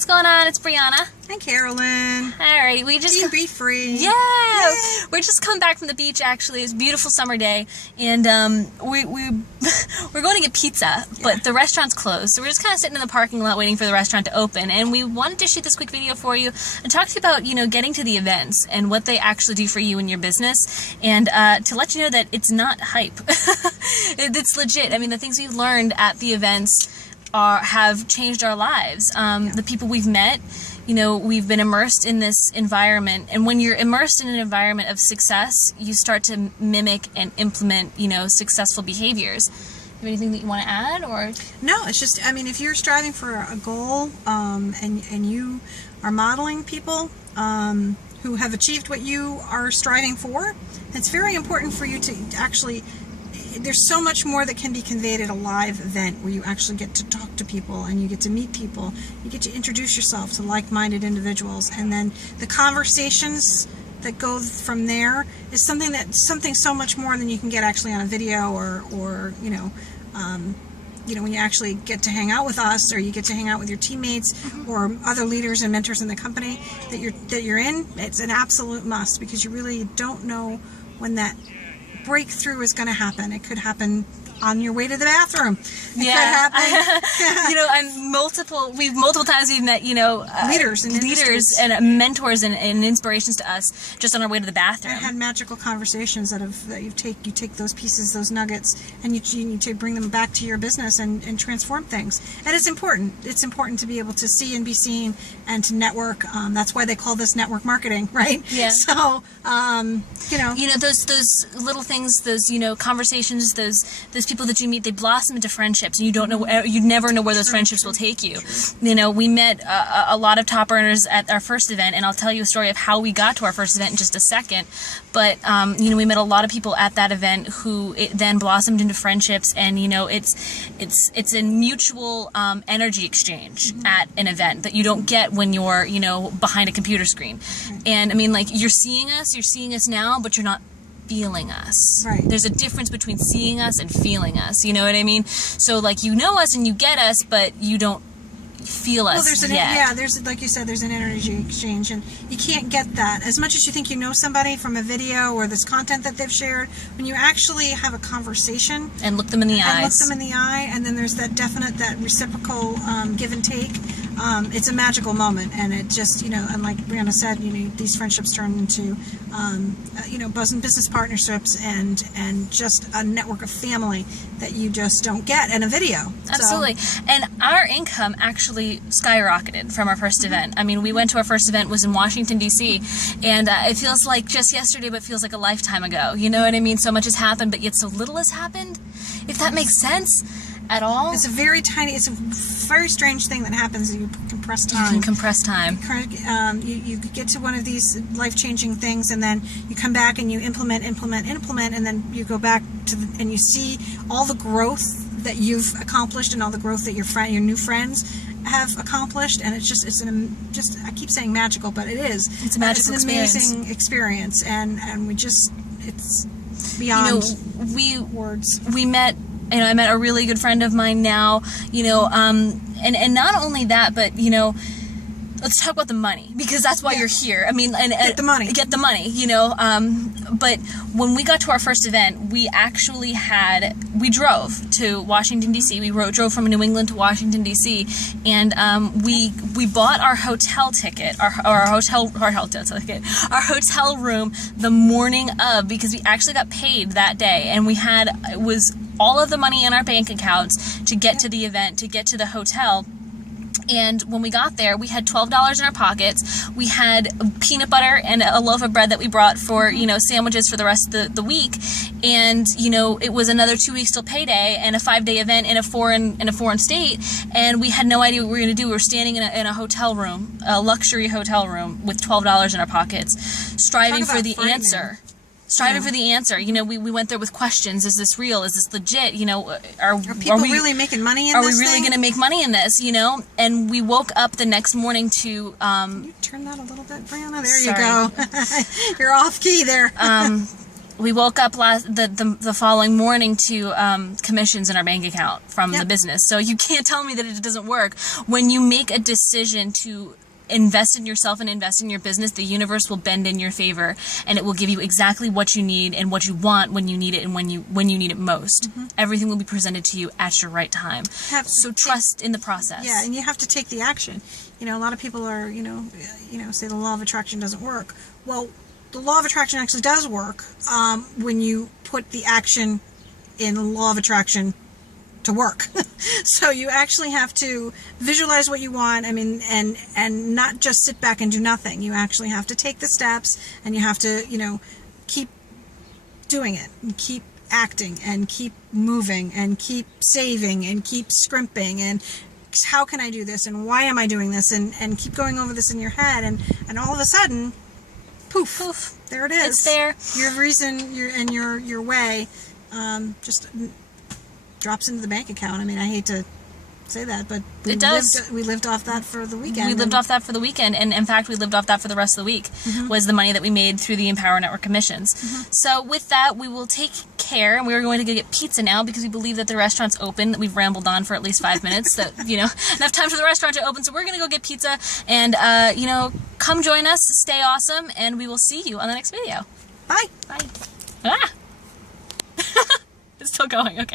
what's going on? It's Brianna. Hi, Carolyn. Alright, we just... Team Be Free. Yeah! Yay. We're just coming back from the beach, actually. It's a beautiful summer day, and we're going to get pizza, but the restaurant's closed, so we're just kind of sitting in the parking lot waiting for the restaurant to open, and we wanted to shoot this quick video for you and talk to you about, getting to the events and what they actually do for you and your business, and to let you know that it's not hype. It's legit. I mean, the things we've learned at the events have changed our lives. The people we've met, we've been immersed in this environment, and when you're immersed in an environment of success, you start to mimic and implement, successful behaviors. Have anything that you want to add, or? No, it's just, I mean, if you're striving for a goal, and you are modeling people, who have achieved what you are striving for, it's very important for you to actually, there's so much more that can be conveyed at a live event where you actually get to talk to people and you get to meet people. You get to introduce yourself to like-minded individuals, and then the conversations that go from there is something so much more than you can get actually on a video or when you actually get to hang out with us, or you get to hang out with your teammates or other leaders and mentors in the company that you're in. It's an absolute must, because you really don't know when that breakthrough is going to happen. It could happen on your way to the bathroom. It could happen. And multiple times we've met, leaders and mentors and inspirations to us just on our way to the bathroom. I had magical conversations that you take those pieces, those nuggets, and you bring them back to your business and transform things. And it's important. It's important to be able to see and be seen and to network. That's why they call this network marketing, right? Yeah. So, those little things, those conversations, those people that you meet, they blossom into friendships, and you never know where those friendships will take you. We met a lot of top earners at our first event, and I'll tell you a story of how we got to our first event in just a second. But we met a lot of people at that event who it then blossomed into friendships, and it's a mutual energy exchange at an event that you don't get when you're behind a computer screen. And I mean, like, you're seeing us now, but you're not feeling us. Right. There's a difference between seeing us and feeling us. You know what I mean? So, like, you know us and you get us, but you don't feel us yet. There's, like you said, there's an energy exchange, and you can't get that as much as you think you know somebody from a video or this content that they've shared. When you actually have a conversation and look them in the eyes, and then there's that reciprocal give and take. It's a magical moment, and it just, and like Brianna said, these friendships turn into, business partnerships and just a network of family that you just don't get in a video. Absolutely. So. And our income actually skyrocketed from our first event. I mean, we went to our first event, was in Washington, D.C., and it feels like just yesterday, but feels like a lifetime ago. You know what I mean? So much has happened, but yet so little has happened, if that makes sense at all. It's a very strange thing that happens. You compress time. You can compress time. You get to one of these life-changing things, and then you come back and you implement, and then you go back and you see all the growth that you've accomplished and all the growth that your new friends have accomplished, and I keep saying magical, but it is. It's a magical experience. It's an amazing experience, and it's beyond words. We met. I met a really good friend of mine now, and not only that, but, let's talk about the money, because that's why you're here. I mean, and get the money. But when we got to our first event, we drove to Washington, D.C. We drove from New England to Washington, D.C., and we bought our hotel ticket, our hotel room the morning of, because we actually got paid that day, and it was all of the money in our bank accounts to get to the event, to get to the hotel. And when we got there, we had $12 in our pockets. We had peanut butter and a loaf of bread that we brought for, sandwiches for the rest of the week. And, it was another 2 weeks till payday, and a 5-day event in a foreign state. And we had no idea what we were going to do. We were standing in a hotel room, a luxury hotel room, with $12 in our pockets, striving for the answer. striving for the answer. You know, we went there with questions. Is this real? Is this legit? You know, are people really making money in this? Are we really going to make money in this? You know, and we woke up the next morning to. Can you turn that a little bit, Brianna? There you go. You're off key there. We woke up the following morning to commissions in our bank account from the business. So you can't tell me that it doesn't work. When you make a decision to invest in yourself and invest in your business, the universe will bend in your favor, and it will give you exactly what you need and what you want when you need it and when you need it most. Everything will be presented to you at your right time. So trust in the process. Yeah, and you have to take the action. You know, a lot of people are, say the law of attraction doesn't work. Well, the law of attraction actually does work when you put the action in the law of attraction to work. So you actually have to visualize what you want, and not just sit back and do nothing. You actually have to take the steps, and you have to, keep doing it, and keep acting, and keep moving, and keep saving, and keep scrimping, and how can I do this, and why am I doing this, and keep going over this in your head, and all of a sudden, poof, there it is. It's there. Your reason, your way, just drops into the bank account. I hate to say that, but we lived off that for the weekend. We lived off that for the weekend, and in fact, we lived off that for the rest of the week, was the money that we made through the Empower Network commissions. So with that, we will take care, and we're going to go get pizza now because we believe that the restaurant's open. We've rambled on for at least 5 minutes, that, enough time for the restaurant to open, so we're going to go get pizza, and, come join us, stay awesome, and we will see you on the next video. Bye. Bye. Ah! It's still going, okay.